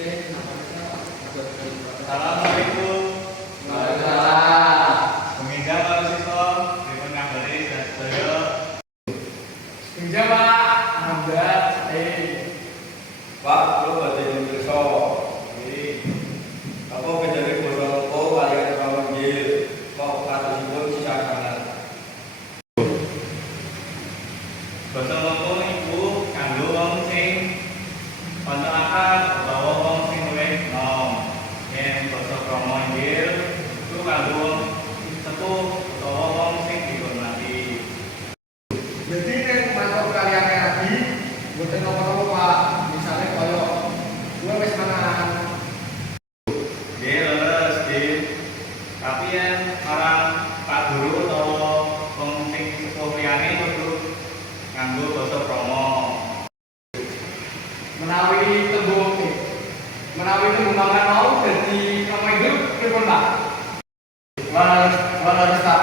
Assalamualaikum. Waalaikumsalam. Pemirsa para siswa, dipun ngabari sedaya. Pinjam Pak, Hamzah, Pak, kula badhe nyuwun apa kejadian basa loko kaliyan kawan nggih. Kok katusipun sisakangan. Basa loko niku kanggo wong sing kanca akad utawa wong sing luwih enom. Yen basa krama inggil iku kanggo wong sepuh utawa wong sing dihormati. jadi nek mantuk kalian lagi, mboten nopo-nopo Pak. Misalnya koyo gue wis mangan. Nggih leres, Dik. Tapi yen orang Pak Guru utawa wong sing sepuh liyane kudu nganggo basa krama. Menawi tembung mangan mau dadi krama hidup pripun Pak? Walau tetap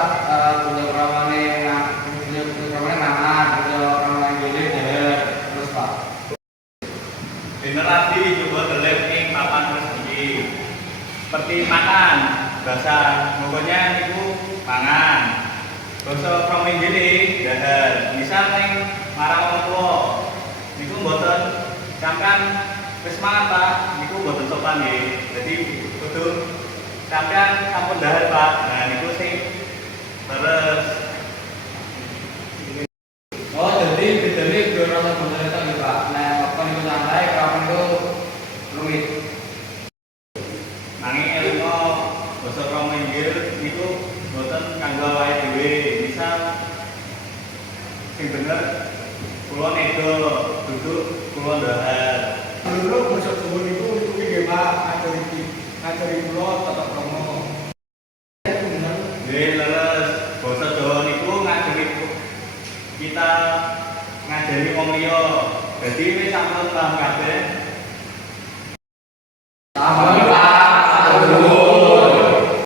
punya kramane mangan, punya kramane gile terus Pak. Bener tadi coba delep ing papan resmi. Seperti makan, bahasa pokoknya niku mangan. Basa krama inggile dahar. Misal ning marang wong tuwa niku mboten sampean wis mangan Pak, niku mboten sopan nggih. Dadi kudu sampean sampun dahar Pak. Nah niku sing leres. Oh, jadi bedane ora bener ta nggih Pak. Nek apa niku santai, krama niku rumit. Nanging ilmu basa krama inggil niku mboten kanggo awake dhewe. Misal sing bener kula nego duduk kula ndahar. Dulu basa Jawa niku nggih Pak, ngajari kula tata krama. Nggih leres, basa Jawa niku ngajari kita ngajari wong liya. Dadi wis sampun paham kabeh